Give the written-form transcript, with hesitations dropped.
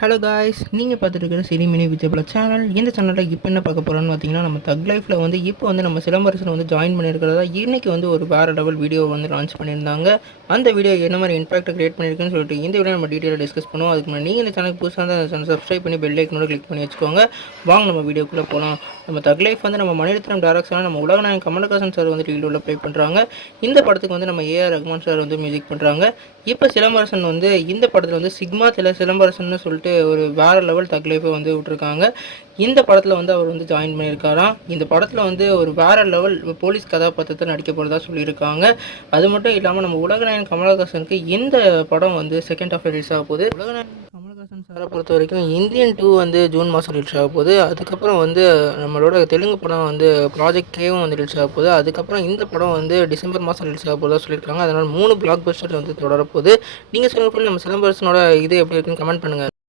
Hello guys, நீங்கள் பார்த்துட்டு இருக்கிற சினி மினி விஜயபுல சேனல். இந்த சேனலில் இப்போ என்ன பார்க்க போகிறோன்னு பார்த்தீங்கன்னா, நம்ம தக் லைஃப்பில் வந்து இப்போ வந்து நம்ம சிலம்பரசன் வந்து ஜாயின் பண்ணியிருக்கிறதா இன்றைக்கி வந்து ஒரு வேறு லெவல் வீடியோ வந்து லான்ச் பண்ணியிருந்தாங்க. அந்த வீடியோ என்ன மாதிரி இம்பாக்ட் கிரியேட் பண்ணியிருக்குன்னு சொல்லிட்டு இந்த வீடியோ நம்ம டீட்டெயிலாக டிஸ்கஸ் பண்ணுவோம். அதுக்கு முன்னாடி நீங்கள் இந்த சேனலுக்கு புதுசாக தான் அந்த சேனல் சப்ஸ்கிரைப் பண்ணி பெல் ஐக்கனோட கிளிக் பண்ணி வச்சுக்கோங்க. வாங்க நம்ம வீடியோக்குள்ளே போகலாம். நம்ம தக் லைஃப் வந்து நம்ம மணிரத்னம் டேரக்ஷனாக நம்ம உலகநாயகன் கமலஹாசன் சார் வந்து லீடில் ப்ளே பண்ணுறாங்க. இந்த படத்துக்கு வந்து நம்ம ஏஆர் ரஹ்மான் சார் வந்து மியூசிக் பண்ணுறாங்க. இப்போ சிலம்பரசன் வந்து இந்த படத்தில் வந்து சிக்மா சிலம்பரசன் சொல்லிட்டு ஒரு வேறு லெவல் தக் லைஃபை வந்து விட்டுருக்காங்க. இந்த படத்தில் வந்து அவர் வந்து ஜாயின் பண்ணியிருக்காராம். இந்த படத்தில் வந்து ஒரு வேறு லெவல் போலீஸ் கதாபாத்திரத்தை நடிக்க போகிறதா சொல்லியிருக்காங்க. அது மட்டும் இல்லாமல் நம்ம உலகநாயகன் கமலஹாசனுக்கு இந்த படம் வந்து செகண்ட் ஹாஃப் ரிலீஸ் ஆக போகுது. உலகநாயகன் கமலஹாசன் சாரை பொறுத்த வரைக்கும் இந்தியன் 2 வந்து ஜூன் மாதம் ரிலீஸ் ஆக போகுது. அதுக்கப்புறம் வந்து நம்மளோட தெலுங்கு படம் வந்து ப்ராஜெக்ட் கேவும் வந்து ரிலீஸ் ஆக போகுது. அதுக்கப்புறம் இந்த படம் வந்து டிசம்பர் மாதம் ரிலீஸ் ஆக போகிறதா சொல்லியிருக்காங்க. அதனால் 3 பிளாக் பஸ்டர் வந்து தொடரப்போகுது. நீங்கள் சொல்லுங்கள், நம்ம சிலம்பரசனோட இது எப்படி இருக்குன்னு கமெண்ட் பண்ணுங்கள்.